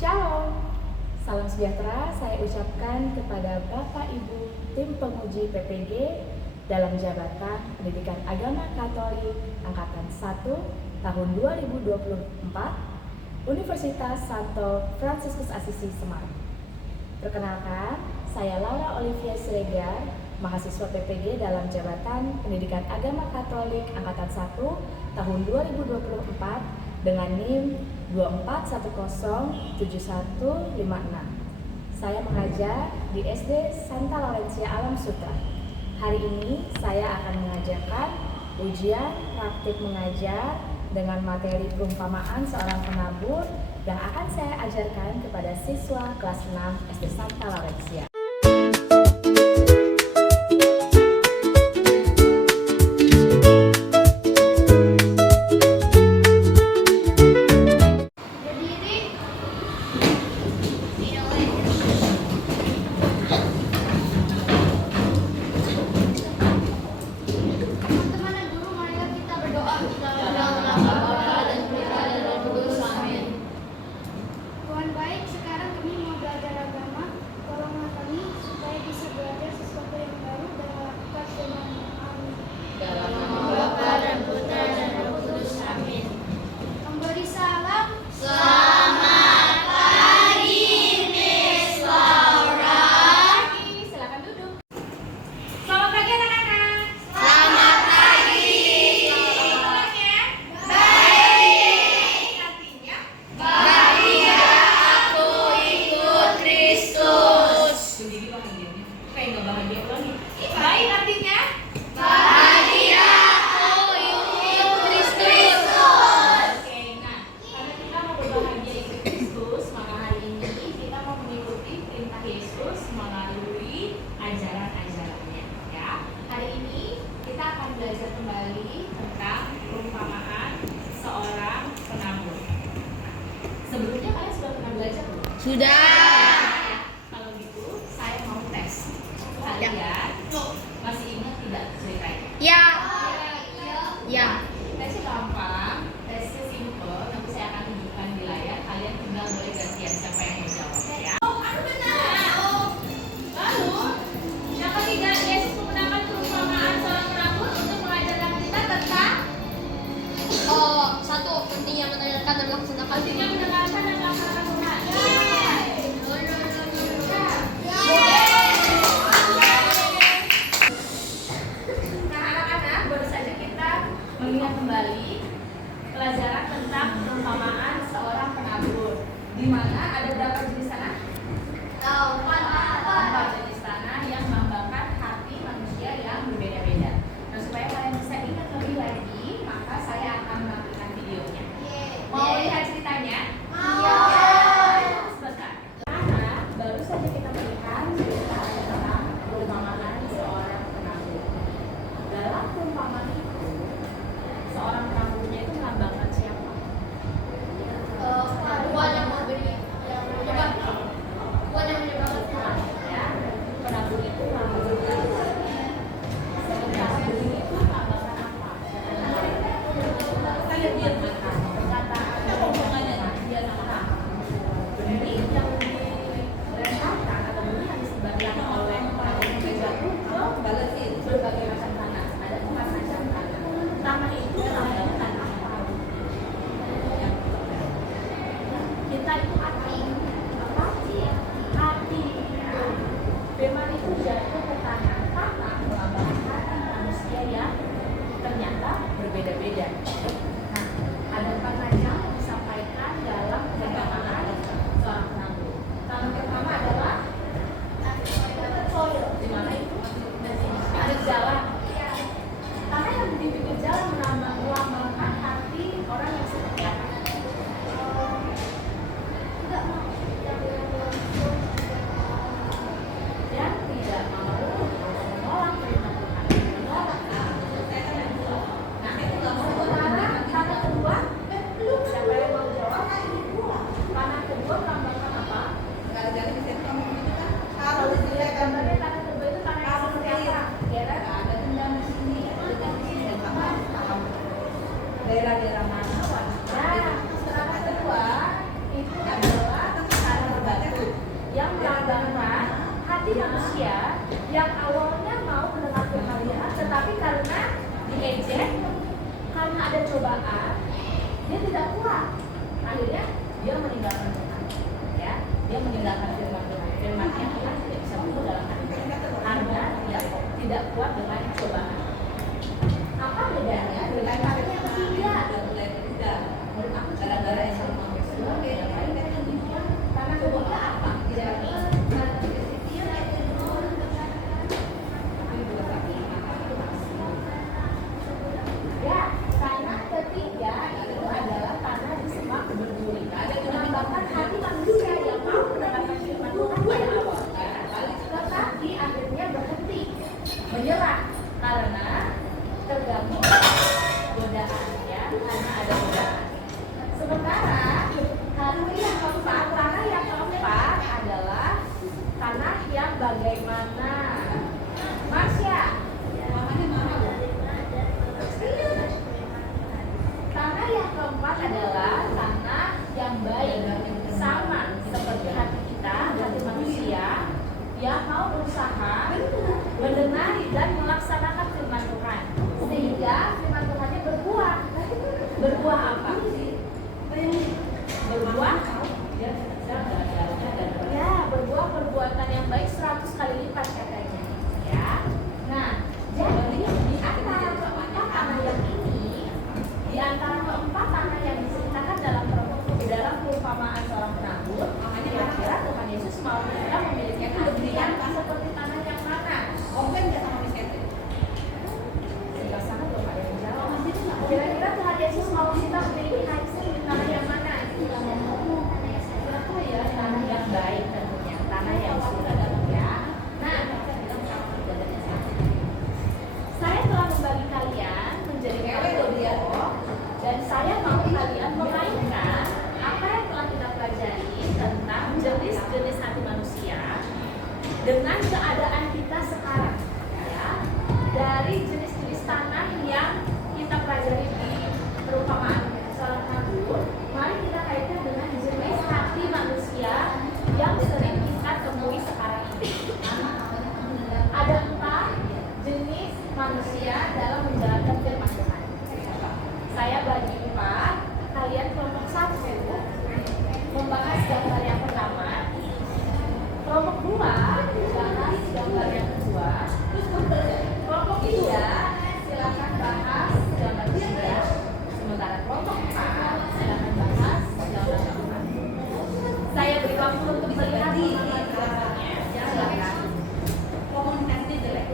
Shalom, salam sejahtera saya ucapkan kepada Bapak Ibu tim penguji PPG dalam jabatan Pendidikan Agama Katolik Angkatan 1 tahun 2024 Universitas Santo Fransiskus Assisi Semarang. Perkenalkan, saya Laura Olivia Siregar, mahasiswa PPG dalam jabatan Pendidikan Agama Katolik Angkatan 1 tahun 2024 dengan NIM 241071156. Saya mengajar di SD Santa Laurencia Alam Sutra. Hari ini saya akan mengajarkan ujian praktik mengajar dengan materi perumpamaan seorang penabur yang akan saya ajarkan kepada siswa kelas 6 SD Santa Laurencia. Belajar kembali tentang perumpamaan seorang penabur. Sebelumnya kalian sudah pernah belajar belum? Sudah. Kalau gitu, saya mau tes. Kalian masih ingat tidak ceritanya? Ya. Ya. Tesnya gampang, tesnya simple. Nanti saya akan tunjukkan di layar. Kalian tinggal boleh gantian siapa yang mau jawab ya. Lalu, siapa tidak Yesus menggunakan perumpamaan seorang penabur untuk mengajarkan kita tentang Satu, pentingnya mendengarkan dan melaksanakan. pentingnya mendengarkan dan melaksanakan Tuhan. Nah, anak-anak, baru saja kita mengingat kembali pelajaran tentang perumpamaan seorang penabur. Di mana ada berapa jenis tanah? Empat jenis tanah yang melambangkan hati manusia yang berbeda-beda. Nah, supaya kalian bisa ingat lebih lagi, maka saya akan menampilkan videonya. Mau lihat ceritanya? Sebentar. Karena baru saja kita melihat cerita tentang perumpamaan seorang penabur. Dalam perumpamaan itu, seorang penaburnya itu melambangkan siapa? Ya, penabur itu melambangkan sementara benih itu melambangkan apa? Benih yang diletakkan atau benih yang disebarkan oleh penabur itu berbagai macam tanah. Ada 4 macam tanah. Tanah itu melambangkan apa? Kita itu hati. Apa? Hati. Firman itu jatuh ke tanah. Tanah melambangkan hati manusia yang ternyata berbeda-beda. Nah, ada 4 macam yang disampaikan dalam perumpamaan seorang penabur. Tanah pertama adalah soil, di mana itu ada jalan. Tanah yang di pinggir jalan melambangkan hati orang yang seperti apa? dia meninggalkan Tuhan, ya, dia meninggalkan firman Tuhan, firman yang Tuhan tidak bisa tumbuh dalam hatinya karena dia tidak kuat dengan cobaan. Apa bedanya dengan tanah yang ketiga? Menurut aku gara-gara yang sama tanah ketiga apa? Ya, tanah ketiga itu adalah tanah di semak berduri. Menambahkan hati manusia yang mau mendengarkan firman Tuhan pada awalnya, tetapi akhirnya berhenti, menyerah karena terganggu godaan, ya, karena ada godaan. Sementara hati yang keempat, tanah yang keempat adalah tanah yang bagaimana? Marsya. Tanah yang keempat adalah tanah yang baik, sama seperti hati kita, hati manusia yang mau berusaha mendengar dan melaksanakan firman Tuhan, sehingga firman Tuhannya berbuah. Berbuah apa? Berbuah ya, berbuah perbuatan yang baik 100 kali lipat katanya, ya. Nah, jadi di antara keempat tanah yang ini, di antara keempat tanah yang diceritakan dalam perumpamaan seorang penabur, kira-kira Tuhan Yesus mau kita memiliki kelebihan seperti tanah yang mana? Sebelah sana belum ada yang jawab. Kira-kira Tuhan Yesus mau kita memiliki tanah yang mana? Apa ya? Tanah yang baik tentunya, tanah yang sudah dalam, ya. Nah, saya telah membagi kalian menjadi kelompok dan saya mau kalian memainkan apa yang telah kita pelajari tentang jenis-jenis hati manusia dengan keadaan kita sekarang, ya. Dari jenis-jenis tanah yang kita pelajari di perumpamaan seorang penabur, mari kita kaitkan dengan jenis hati manusia yang sering kita temui sekarang ini. Ada 4 jenis manusia dalam menjalankan firman Tuhan. Saya bagi 4, kalian kelompok 1 membahas gambar yang pertama, kelompok 2 bahas gambar yang kedua, kelompok 3 silakan bahas gambar ketiga, sementara kelompok 4 silakan bahas gambar keempat. Saya beri waktu untuk melihat gambarnya. Silakan. Komunikasi jelek.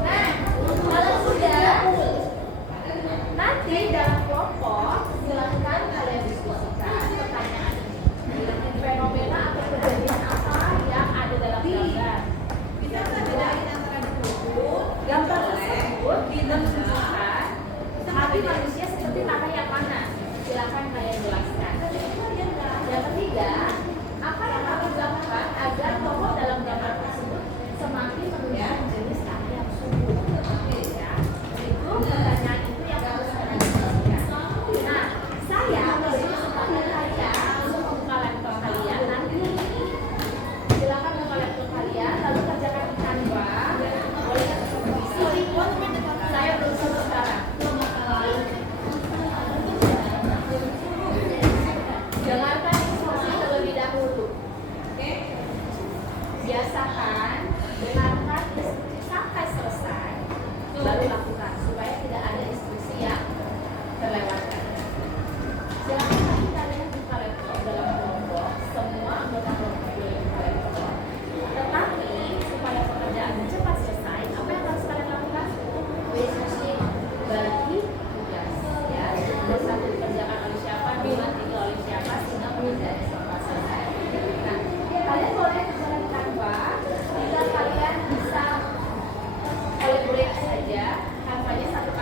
Nah, kalau sudah, nanti dalam kelompok silakan kalian diskusikan pertanyaan ini. Fenomena atau kejadian apa yang ada dalam gambar? Bisa bedain antara gambar tersebut menunjukkan hati manusia seperti tanah yang mana? Silakan kalian jelaskan. Yang ketiga, apa yang harus dilakukan agar tokoh dalam gambar tersebut semakin menunjukkan jenis tanah yang subur? Ya, itu pertanyaan itu yang harus kalian diskusikan. Nah, saya beri kesempatan kalian untuk membuka laptop kalian nanti. Silakan buka laptop kalian, lalu kerjakan di Canva. Boleh isi. Saya belum sempat sekarang. Dengarkan instruksi terlebih dahulu. Oke? Biasakan dengarkan instruksi sampai selesai, baru lakukan supaya tidak ada instruksi yang terlewatkan. Silakan nanti kalian buka laptop dalam kelompok, semua anggota kelompok boleh buka laptop. Tetapi supaya pekerjaan cepat selesai, apa yang harus kalian lakukan? Diskusi bagi tugas, ya. Tugas satu dikerjakan oleh siapa, dua tiga oleh siapa, sehingga pekerjaan cepat selesai. Nah, kalian boleh kerjakan di Canva jika kalian bisa kolaborasi saja. Canvanya 1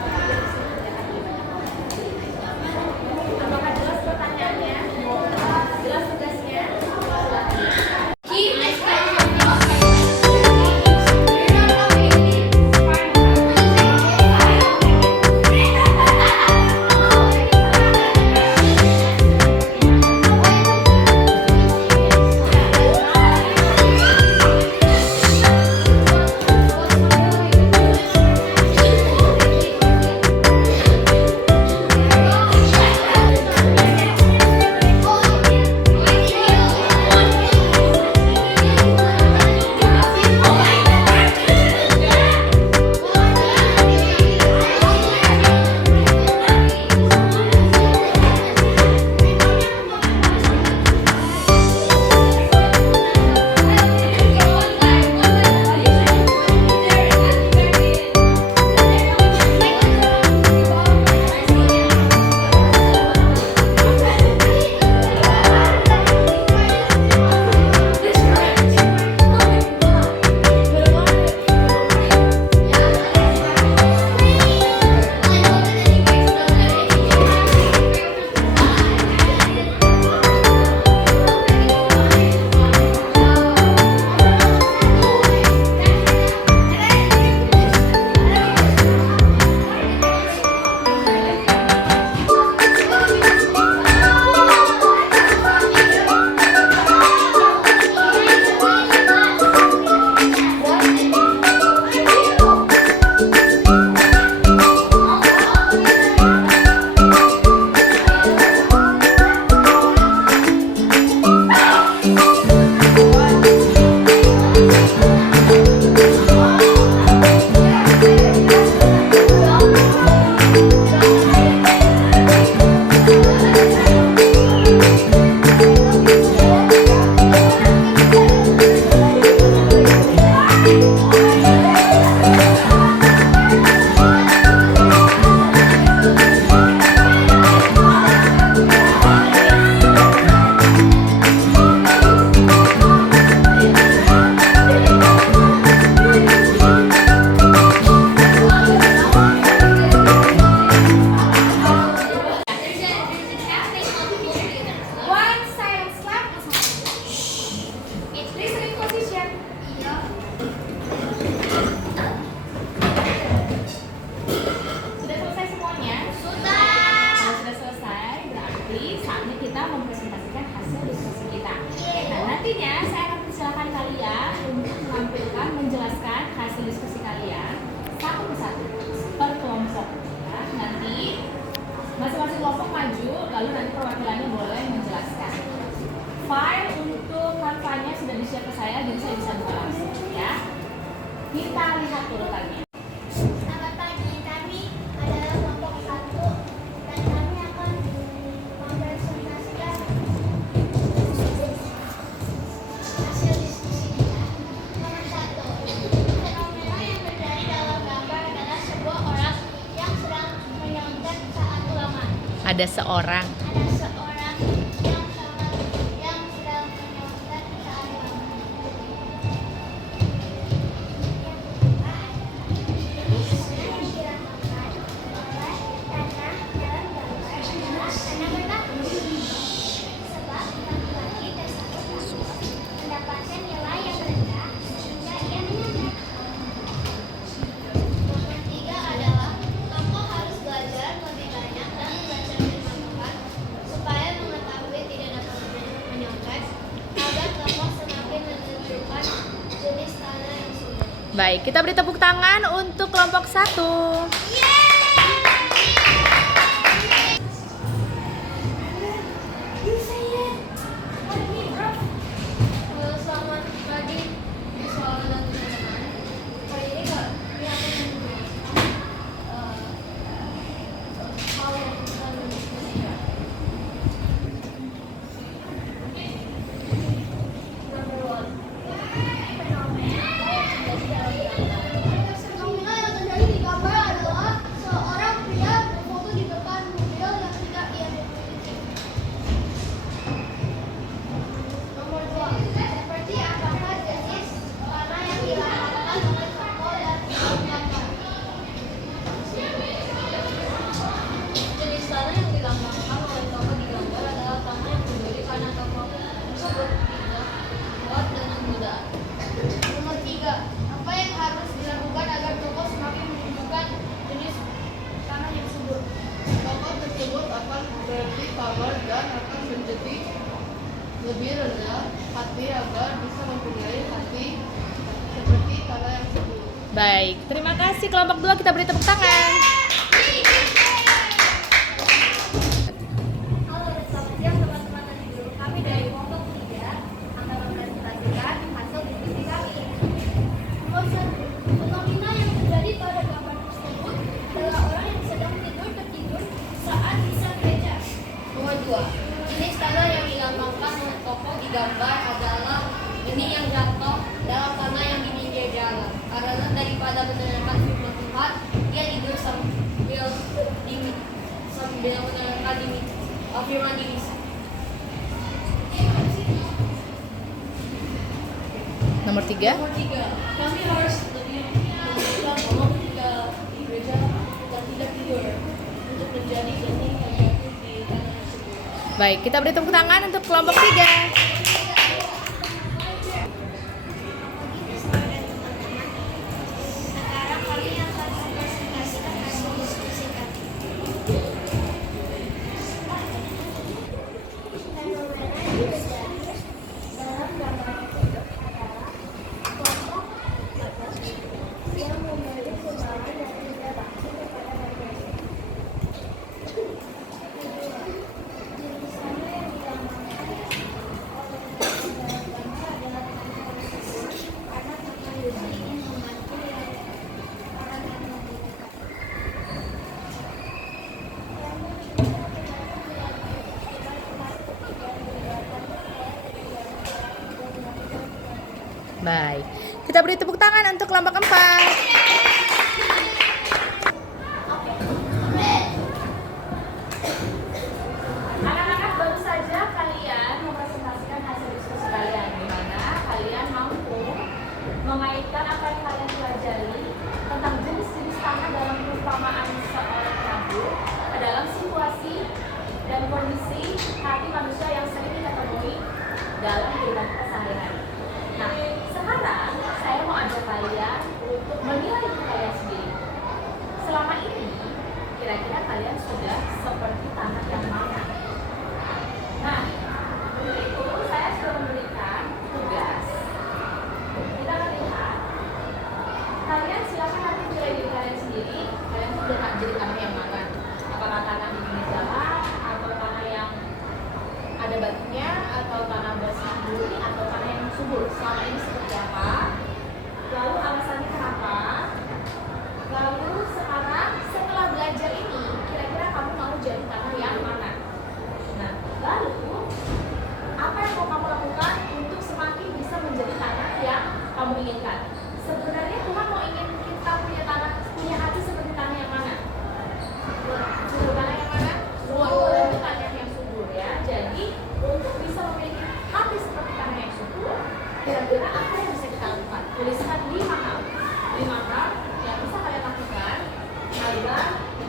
Lalu nanti perwakilannya boleh menjelaskan. File untuk kanvanya sudah di-share ke saya, jadi saya bisa buka langsung ya. Kita lihat urutannya. Selamat pagi, kami adalah kelompok 1 dan kami akan mempresentasikan hasil diskusi kita. Nomor 1, fenomena yang terjadi dalam gambar adalah sebuah orang yang sedang menyontek saat ulangan. Ada seorang. Ada seorang yang sedang menyontek saat ulangan. Baik, kita beri tepuk tangan untuk kelompok 1. Selamat pagi, siswa dan teman-teman. Kali ini kami akan hal yang kita diskusikan. Number 1, fenomena yang terjadi di gambar adalah seorang pria berfoto di depan mobil yang tidak ia miliki. Nomor 2, seperti apakah jenis warna yang dilambangkan oleh toko dan gambar? Jenis tanah yang dilambangkan oleh toko di gambar adalah tanah yang dibeli karena toko tersebut tidak kuat dan mudah. Nomor 3, apa yang harus dilakukan agar toko semakin menunjukkan jenis tanah yang subur? Toko tersebut akan memberi kabar dan akan menjadi lebih rendah hati agar bisa mempunyai hati seperti tanah yang subur. Baik, terima kasih kelompok 2, kita beri tepuk tangan. Halo, selamat siang teman-teman dan guru. Kami dari kelompok 3 akan mempresentasikan hasil diskusi kami. Nomor 1, fenomena yang terjadi pada gambar tersebut adalah orang yang sedang tertidur saat bisa gereja. Nomor 2, jenis tanah yang dilambangkan oleh tokoh di gambar adalah benih yang jatuh dalam tanah yang di pinggir jalan. Karena daripada mendengarkan firman Tuhan, dia tidur sambil mendengarkan firman di misa. Nomor 3. Nomor 3, kami harus lebih menunjukkan bahwa ketika di gereja dan tidak tidur untuk menjadi benih yang jatuh di tanah tersebut. Baik, kita beri tepuk tangan untuk kelompok 3. Sekarang kami akan mempresentasikan hasil diskusi kami. Fenomena yang terjadi dalam gambar tersebut adalah kelompok 14 yang memberi sumbangan dan tidak bakti kepada gereja. Jenis tanah yang dilambangkan oleh dalam gambar adalah tanah yang subur karena tanah itu ingin membantu orang yang membutuhkan. Baik, kita beri tepuk tangan untuk kelompok 4. Anak-anak, baru saja kalian mempresentasikan hasil diskusi kalian, di mana kalian mampu mengaitkan apa yang kalian pelajari tentang jenis-jenis tanah dalam perumpamaan seorang prabu ke dalam situasi dan kondisi hati manusia yang sering kita temui dalam kehidupan kita sehari-hari. Nah, sekarang saya mau ajak kalian untuk menilai diri kalian sendiri. Selama ini, kira-kira kalian sudah seperti tanah yang mana? Nah, untuk itu saya sudah memberikan tugas. Kita akan lihat. Kalian silakan nanti nilai diri kalian sendiri. Kalian tuh udah jadi tanah yang mana? Apakah tanah di pinggir jalan atau tanah yang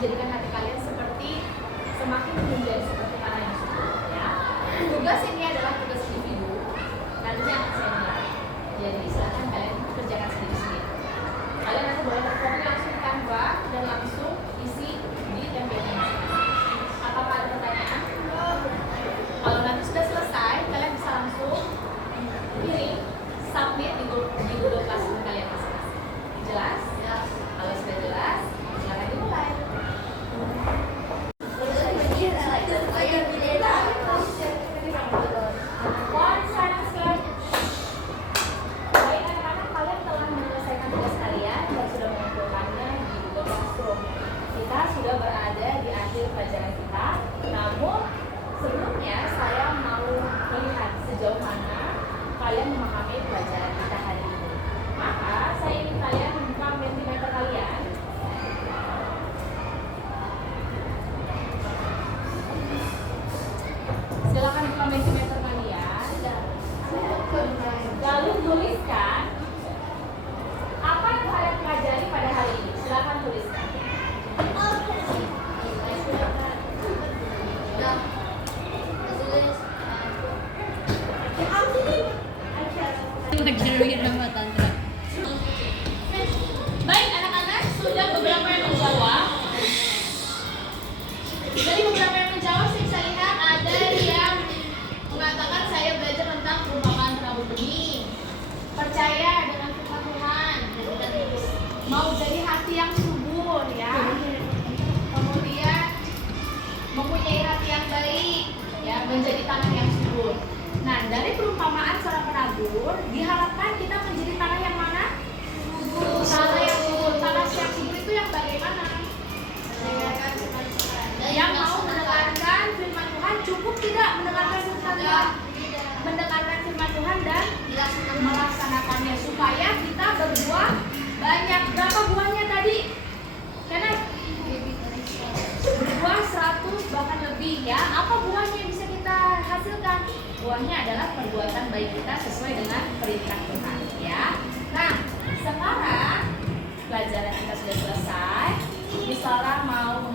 menjadikan hati kalian semakin menjadi seperti tanah yang subur, ya. Tugas ini adalah tugas individu, nantinya akan saya nilai. Jadi silakan kalian kerjakan sendiri-sendiri. Kalian nanti boleh berkopi langsung di Canva dan langsung isi di template masing-masing. Apakah ada pertanyaan? Kalau nanti sudah selesai, kalian bisa langsung kirim, submit di Google Classroom kalian masing-masing. Jelas? Ya. Kalau sudah jelas, silakan dimulai. One silent slide. Baik anak-anak, kalian telah menyelesaikan tugas kalian dan sudah mengumpulkannya di Google Classroom. Kita sudah berada di akhir pelajaran kita. Namun sebelumnya saya mau melihat sejauh mana kalian memahami pelajaran kita hari ini. Maka saya ingin kalian membuka Mentimeter kalian. Silakan buka Mentimeter kalian. Lalu tuliskan apa yang kalian pelajari pada hari ini. Silakan tuliskan. Baik anak-anak, sudah beberapa yang menjawab. Dari beberapa yang menjawab, saya bisa lihat ada yang mengatakan saya belajar tentang perumpamaan rabu benih, percaya dengan firman Tuhan, mau jadi hati yang subur, ya. Kemudian mempunyai hati yang baik, ya, menjadi tanah yang subur. Nah, dari perumpamaan seorang penabur diharapkan kita menjadi tanah yang mana? Tanah yang subur. Tanah yang subur itu yang bagaimana? Yang mau mendengarkan firman Tuhan. Cukup tidak mendengarkan firman Tuhan? Mendengarkan firman Tuhan dan melaksanakannya supaya kita berbuah banyak. Berapa buahnya tadi? Karena berbuah 100 bahkan lebih, ya. Apa buahnya yang bisa kita hasilkan? Buahnya adalah perbuatan baik kita sesuai dengan perintah Tuhan, ya. Nah, sekarang pelajaran kita sudah selesai. Miss Sarah mau